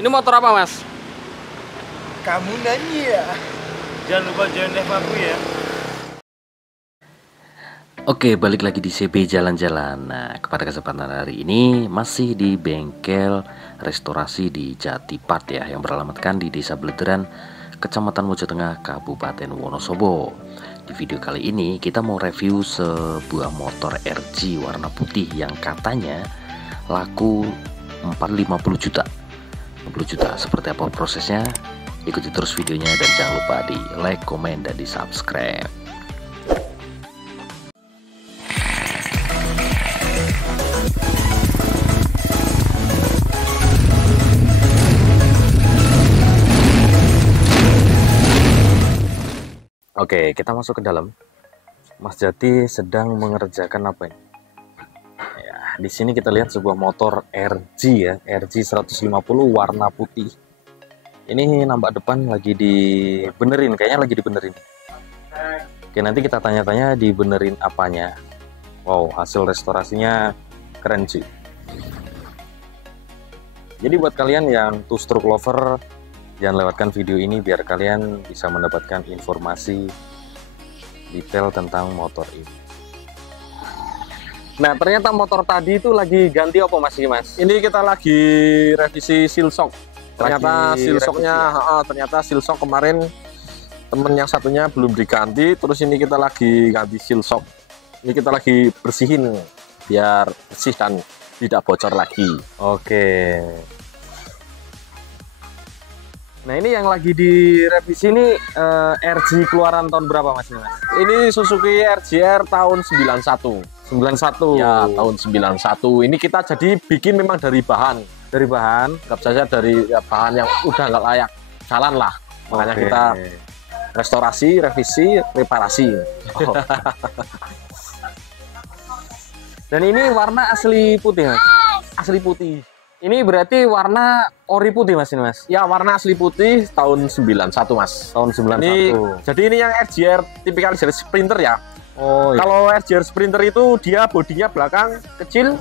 Ini motor apa, Mas? Kamu nanya. Jangan lupa join live aku ya. Oke, balik lagi di CB Jalan-Jalan. Nah, pada kesempatan hari ini masih di bengkel restorasi di Jatipat ya, yang beralamatkan di Desa Blederan, Kecamatan Mojo Tengah, Kabupaten Wonosobo. Di video kali ini kita mau review sebuah motor RG warna putih yang katanya laku 450 juta. 50 juta. Seperti apa prosesnya? Ikuti terus videonya dan jangan lupa di like, komen, dan di subscribe. Oke, kita masuk ke dalam. Mas Jati sedang mengerjakan apa ini? Ya, di sini kita lihat sebuah motor RG ya, RG 150 warna putih. Ini nampak depan lagi dibenerin, kayaknya lagi dibenerin. Oke, nanti kita tanya-tanya dibenerin apanya. Wow, hasil restorasinya keren sih. Jadi buat kalian yang two stroke lover, jangan lewatkan video ini biar kalian bisa mendapatkan informasi detail tentang motor ini. Nah, ternyata motor tadi itu lagi ganti apa Mas? Ini kita lagi revisi seal shock. Ternyata Lagi seal shocknya, ternyata seal shock kemarin temen yang satunya belum diganti. Terus ini kita lagi ganti seal shock. Ini kita lagi bersihin biar bersih dan tidak bocor lagi. Oke. Nah, ini yang lagi direvisi ini RG keluaran tahun berapa Mas? Ini Suzuki RGR tahun 91. 91. Ya, tahun 91. Ini kita jadi bikin memang dari bahan. Dari bahan. Anggap saja dari bahan yang udah nggak layak jalan lah. Makanya Oke. kita restorasi, revisi, reparasi. Oh. Dan ini warna asli putih Mas? Asli putih. Ini berarti warna ori putih Mas ini Mas? Ya, warna asli putih tahun 91 Mas. Tahun 91. Jadi ini yang RGR tipikal dari Sprinter ya. Oh iya. Kalau RGR Sprinter itu dia bodinya belakang kecil.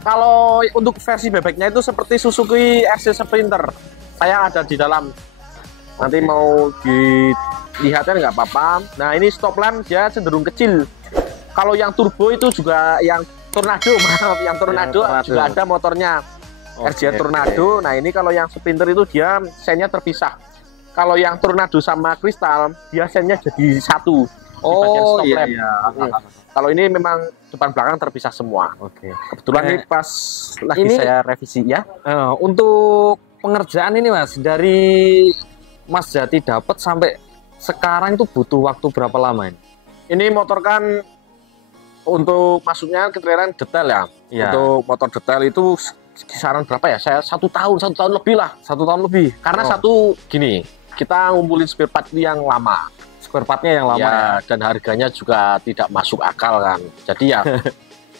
Kalau untuk versi bebeknya itu seperti Suzuki RC Sprinter. Saya ada di dalam. Nanti mau dilihatnya nggak apa-apa. Nah, ini stop lamp dia cenderung kecil. Kalau yang turbo itu juga yang Tornado, maaf, yang Tornado juga ada motornya. RGR Tornado. Nah, ini kalau yang Sprinter itu dia sennya terpisah. Kalau yang Tornado sama Crystal, dia sennya jadi satu. Oh iya. Kalau ini memang depan belakang terpisah semua. Oke. Kebetulan ini pas lagi ini, saya revisi ya. Untuk pengerjaan ini Mas, dari Mas Jati dapat sampai sekarang itu butuh waktu berapa lama ini? Ini motor kan untuk masuknya keterangan detail ya. Iya. Untuk motor detail itu kisaran berapa ya? Saya satu tahun lebih lah. 1 tahun lebih. Karena gini, kita ngumpulin spare part yang lama. Spare partnya yang lama Ya, dan harganya juga tidak masuk akal kan. Jadi ya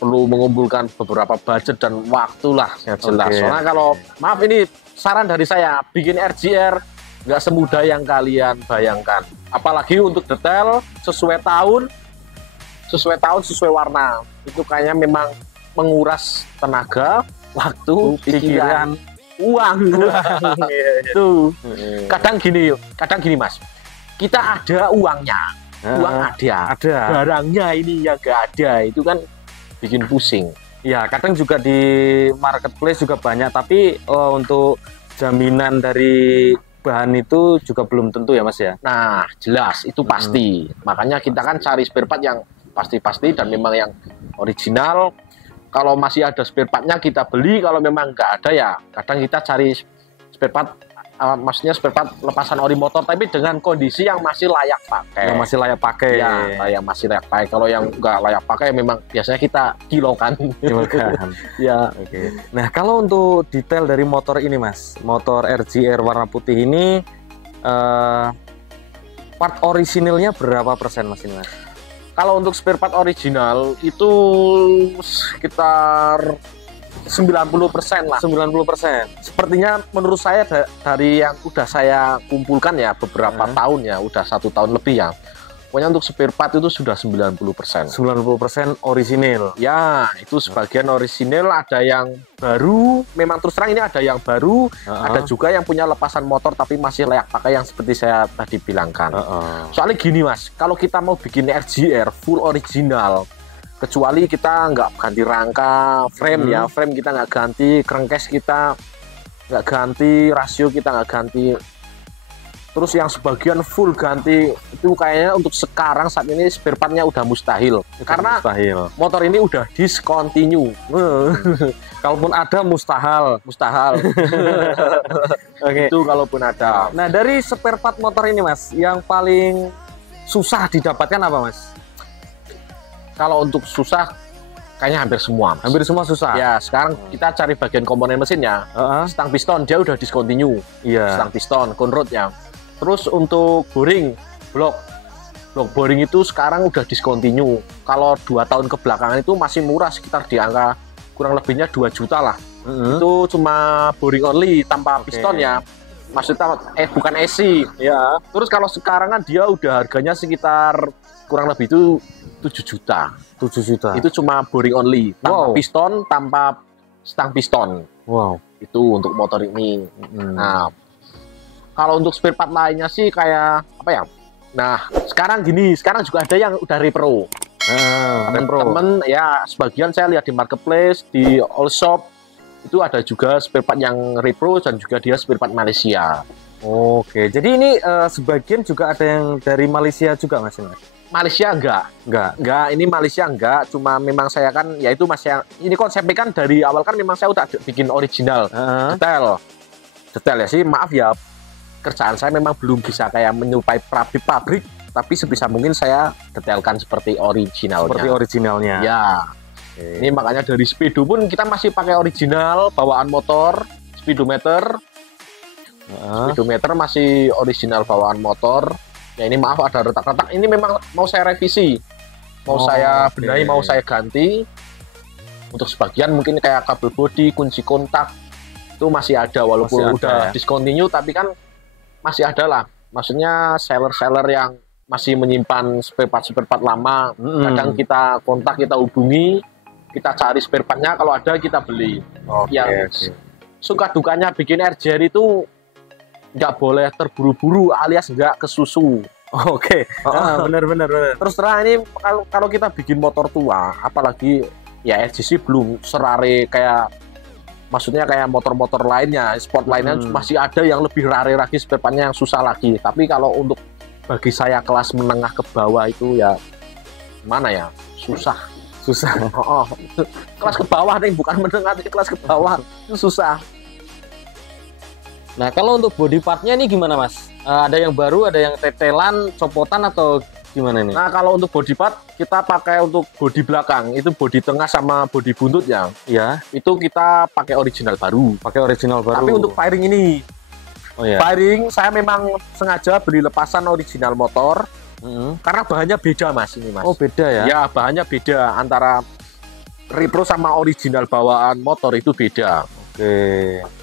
perlu mengumpulkan beberapa budget dan waktu lah yang jelas. Oke. Soalnya kalau maaf ini saran dari saya, bikin RGR nggak semudah yang kalian bayangkan. Apalagi untuk detail sesuai tahun, sesuai warna. Itu kayaknya memang menguras tenaga, waktu, pikiran, uang. Tuh. Kadang gini Mas. Kita ada uangnya, uang ada, barangnya ini yang nggak ada, itu kan bikin pusing. Ya, kadang juga di marketplace juga banyak, tapi untuk jaminan dari bahan itu juga belum tentu ya Mas ya. Nah, jelas itu pasti. Makanya kita kan cari spare part yang pasti-pasti dan memang yang original. Kalau masih ada spare partnya kita beli, kalau memang nggak ada ya kadang kita cari spare part. Maksudnya spare part lepasan ori motor tapi dengan kondisi yang masih layak pakai. Yang masih layak pakai. Ya, yang masih layak pakai. Kalau yang nggak layak pakai memang biasanya kita kilokan. Ya. Oke. Nah, kalau untuk detail dari motor ini Mas, motor RGR warna putih ini part orisinilnya berapa persen Mas ini Mas? Kalau untuk spare part original itu sekitar 90% lah. 90%. Sepertinya menurut saya dari yang udah saya kumpulkan ya beberapa tahun ya, udah 1 tahun lebih ya. Pokoknya untuk spare part itu sudah 90%. 90% orisinil. Ya, itu sebagian orisinil, ada yang baru. Memang terus terang ini ada yang baru, ada juga yang punya lepasan motor tapi masih layak pakai yang seperti saya tadi bilangkan. Soalnya gini Mas, kalau kita mau bikin RGR full original, kecuali kita nggak ganti rangka, frame ya, frame kita nggak ganti, crankcase kita nggak ganti, rasio kita nggak ganti. Terus yang sebagian full ganti itu kayaknya untuk sekarang saat ini spare partnya udah mustahil. Karena motor ini udah discontinue. Kalaupun ada mustahil. Oke. Itu kalaupun ada. Nah, dari spare part motor ini Mas, yang paling susah didapatkan apa Mas? Kalau untuk susah kayaknya hampir semua Mas. Hampir semua susah. Ya, sekarang kita cari bagian komponen mesinnya. Stang piston dia udah discontinue. Iya. Stang piston, conrodnya. Terus untuk blok boring itu sekarang udah discontinue. Kalau 2 tahun kebelakangan itu masih murah, sekitar di angka kurang lebihnya 2 juta lah. Itu cuma boring only tanpa piston ya. Maksudnya bukan AC. Ya. Terus kalau sekarang kan dia udah harganya sekitar kurang lebih itu 7 juta. 7 juta. Itu cuma boring only, tanpa piston, tanpa stang piston. Wow. Itu untuk motor ini. Nah, kalau untuk spare part lainnya sih kayak apa ya? Nah, sekarang juga ada yang udah repro. Temen-temen ya, sebagian saya lihat di marketplace, di all shop itu ada juga spare part yang repro dan juga dia spare part Malaysia. Oke, jadi ini sebagian juga ada yang dari Malaysia juga Mas? Malaysia enggak. Ini Malaysia enggak, cuma memang saya kan, ya itu Mas, ini konsepnya kan dari awal kan memang saya udah bikin original, detail ya sih, maaf ya. Kerjaan saya memang belum bisa kayak menyerupai pabrik, tapi sebisa mungkin saya detailkan seperti originalnya. Ya. Ini makanya dari speedo pun kita masih pakai original bawaan motor, speedometer. Speedometer masih original bawaan motor. Ya ini maaf ada retak-retak. Ini memang mau saya revisi, mau saya benahi, mau saya ganti. Untuk sebagian mungkin kayak kabel bodi, kunci kontak itu masih ada walaupun udah discontinue, tapi kan masih ada lah, maksudnya seller-seller yang masih menyimpan spare part lama. Kadang kita kontak, kita hubungi, kita cari spare partnya, kalau ada kita beli. Suka dukanya bikin RGR itu nggak boleh terburu-buru alias nggak kesusu. Benar. Terus terang ini kalau kita bikin motor tua, apalagi ya RGC belum serare kayak, maksudnya kayak motor-motor lainnya, sport lainnya masih ada yang lebih rare lagi, spare partnya yang susah lagi. Tapi kalau untuk bagi saya kelas menengah ke bawah itu ya mana ya, susah. Kelas ke bawah nih, bukan menengah, kelas ke bawah itu susah. Nah, kalau untuk body partnya ini gimana Mas? Ada yang baru, ada yang tetelan, copotan atau gimana nih? Nah, kalau untuk body part kita pakai untuk body belakang, itu body tengah sama body buntutnya. Ya, itu kita pakai original baru. Tapi untuk firing ini, firing saya memang sengaja beli lepasan original motor. Karena bahannya beda Mas ini Mas. Oh, beda ya? Ya, bahannya beda antara repro sama original bawaan motor itu beda.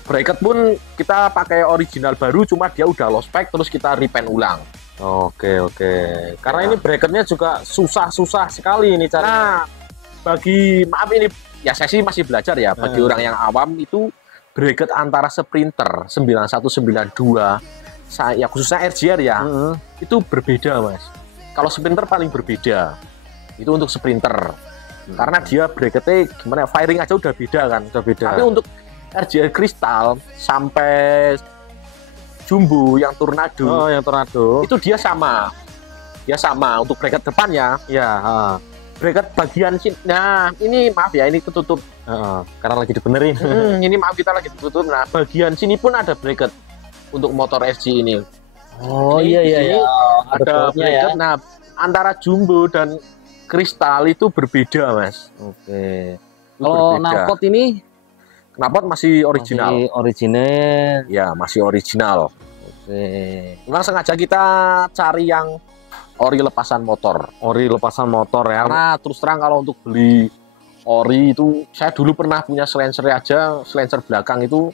Bracket pun kita pakai original baru, cuma dia udah low spec, terus kita repaint ulang. Karena ini bracketnya juga susah sekali ini cara. Nah, maaf ini ya saya sih masih belajar ya. Bagi orang yang awam itu bracket antara Sprinter 9192 ya khususnya RGR ya, itu berbeda Mas. Kalau Sprinter paling berbeda itu untuk Sprinter. Karena dia bracketnya gimana, firing aja udah beda kan. Tapi untuk RGR Crystal sampai Jumbo yang Tornado, itu dia sama untuk bracket depannya. Bracket bagian sini, nah ini maaf ya, ini ketutup karena lagi dibenerin. Ini maaf, kita lagi ditutup. Nah, bagian sini pun ada bracket untuk motor SG ini. Ada bracket. Nah, antara Jumbo dan Crystal itu berbeda Mas. Kalau knalpot ini, knalpot masih original. Ya, masih original. Memang sengaja kita cari yang ori lepasan motor ya. Karena terus terang kalau untuk beli ori itu, saya dulu pernah punya Silencer aja, Silencer belakang itu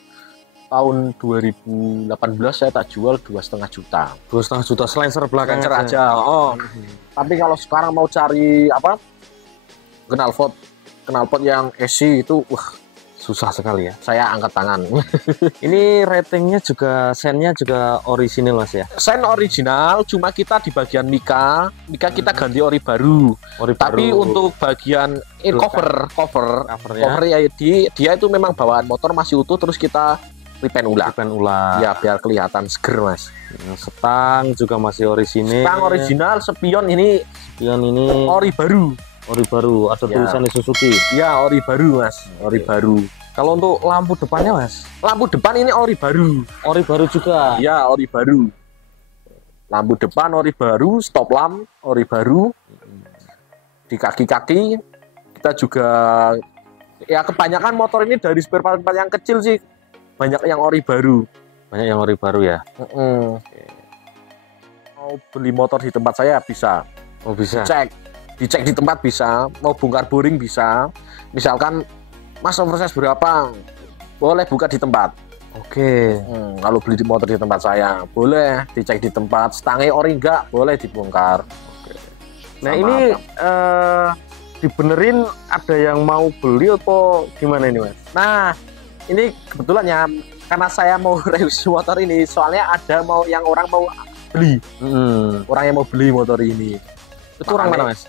tahun 2018 saya tak jual 2,5 juta. 2,5 juta slicer belakang Aja. Oh. Tapi kalau sekarang mau cari apa? Knalpot yang AC itu Susah sekali ya. saya angkat tangan. Ini ratingnya juga, sennya juga orisinil Mas ya? Sen original, cuma kita di bagian mika kita ganti ori baru. Tapi untuk bagian cover ya dia itu memang bawaan motor masih utuh, terus kita repaint ulang. Ya biar kelihatan seger Mas. Stang juga masih orisinil. Stang original, spion ini ori baru. Ada tulisannya Suzuki. Ya ori baru Mas, ori baru. Kalau untuk lampu depannya Mas? Lampu depan ini ori baru. Ori baru juga? Ya, ori baru. Lampu depan ori baru, stop lamp ori baru. Di kaki-kaki kita juga, ya kebanyakan motor ini dari spare part yang kecil sih, banyak yang ori baru. Banyak yang ori baru ya? Mau beli motor di tempat saya bisa. Oh bisa? Dicek di tempat bisa, mau bongkar boring bisa. Misalkan Mas oversize berapa? Boleh buka di tempat. Oke. Kalau beli di motor di tempat saya, boleh dicek di tempat. Stangnya ori enggak, boleh dibongkar. Oke. Nah ini dibenerin ada yang mau beli atau gimana ini Mas? Nah ini kebetulan ya, karena saya mau review motor ini, soalnya ada orang mau beli. Orang yang mau beli motor ini. Itu orang mana Mas?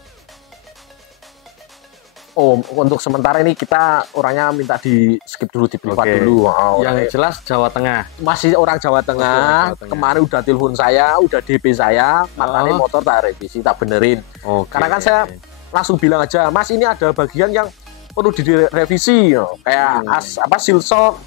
Oh, untuk sementara ini kita orangnya minta di skip dulu, di privat dulu. Yang jelas Jawa Tengah. Masih orang Jawa Tengah. Kemarin udah telepon saya, udah DP saya, makanya motor tak revisi, tak benerin. Karena kan saya langsung bilang aja, Mas ini ada bagian yang perlu direvisi, kayak seal shock,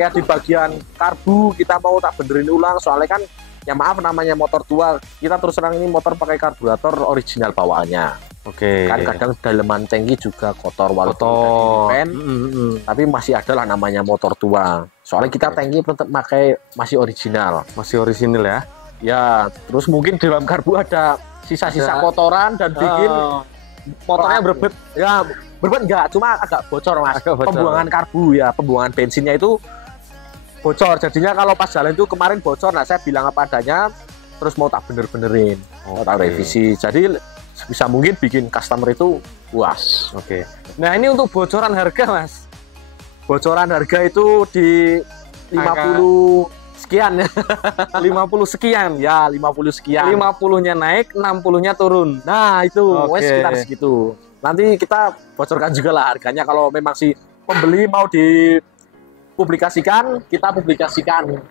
kayak di bagian karbu kita mau tak benerin ulang, soalnya kan ya maaf namanya motor tua, kita terus terang ini motor pakai karburator original bawaannya. Kan kadang daleman tangki juga kotor walaupun tapi masih ada lah namanya motor tua. Soalnya kita tangki tetap pakai masih original ya. Ya, terus mungkin di dalam karbu ada sisa-sisa kotoran dan bikin motornya berbet. Ya, berbet enggak, cuma agak bocor Mas. Pembuangan karbu ya, pembuangan bensinnya itu bocor. Jadinya kalau pas jalan itu kemarin bocor, nah saya bilang apa adanya, terus mau tak benerin, mau tak revisi. Jadi bisa mungkin bikin customer itu puas. Nah ini untuk bocoran harga Mas? Bocoran harga itu di 50 sekian ya. 50 sekian? Ya 50 sekian. 50-nya naik, 60-nya turun. Nah itu sekitar segitu. Nanti kita bocorkan juga lah harganya, kalau memang si pembeli mau dipublikasikan, kita publikasikan.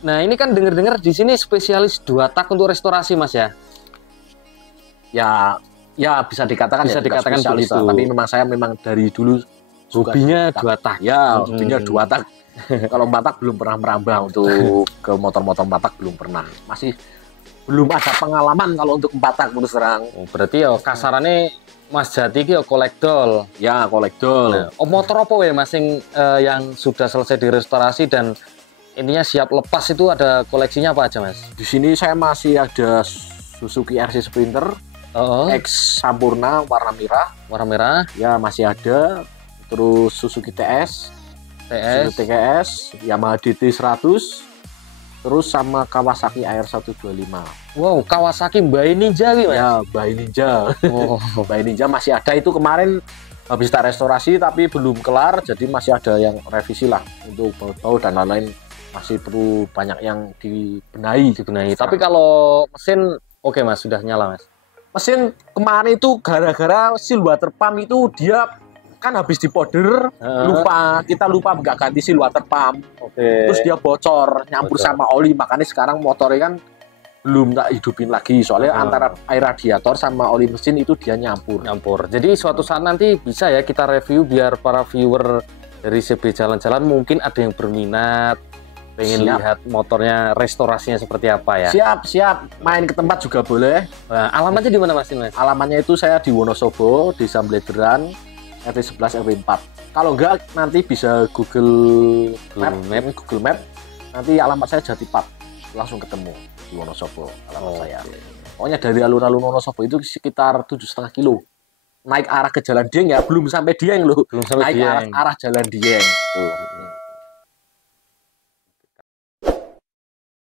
Nah ini kan dengar-dengar di sini spesialis 2 tak untuk restorasi Mas ya? Ya bisa dikatakan begitu. Tapi memang saya dari dulu hobinya 2 tak. Ya, hobinya 2 tak. Kalau 4 tak belum pernah merambah, untuk ke motor-motor 4 tak belum pernah. Masih belum ada pengalaman kalau untuk 4 tak terus terang. Berarti ya kasarannya Mas Jati ki ya kolektol. Ya, kolektol. Nah, motor apa ya Mas yang sudah selesai direstorasi dan intinya siap lepas itu, ada koleksinya apa aja Mas? Di sini saya masih ada Suzuki RC Sprinter. X Sampurna warna merah ya masih ada, terus Suzuki Suzuki TS, Yamaha DT 100, terus sama Kawasaki AR125. Wow, Kawasaki Mbay Ninja gitu ya? Mbay Ninja. Mbay Ninja masih ada, itu kemarin habis tak restorasi tapi belum kelar, jadi masih ada yang revisi lah untuk baut-baut dan lain-lain, masih perlu banyak yang dibenahi. Tapi kalau mesin oke Mas, sudah nyala Mas? Mesin kemarin itu gara-gara seal water pump itu dia kan habis dipowder, kita lupa nggak ganti seal water pump. Terus dia bocor, nyampur sama oli, makanya sekarang motornya kan belum tak hidupin lagi, soalnya antara air radiator sama oli mesin itu dia nyampur. Jadi suatu saat nanti bisa ya kita review, biar para viewer dari CB Jalan-Jalan mungkin ada yang berminat pengen lihat motornya restorasinya seperti apa ya. Siap, main ke tempat juga boleh. Nah, alamatnya di mana Mas? Alamatnya itu saya di Wonosobo, Desa Blederan, RT 11 RW 4. Kalau enggak nanti bisa Google Map, nanti alamat saya Jatipat, langsung ketemu di Wonosobo alamat saya. Pokoknya dari alun-alun Wonosobo itu sekitar 7,5 kilo. Naik arah ke Jalan Dieng ya, belum sampai Dieng loh. Naik arah Jalan Dieng. Tuh.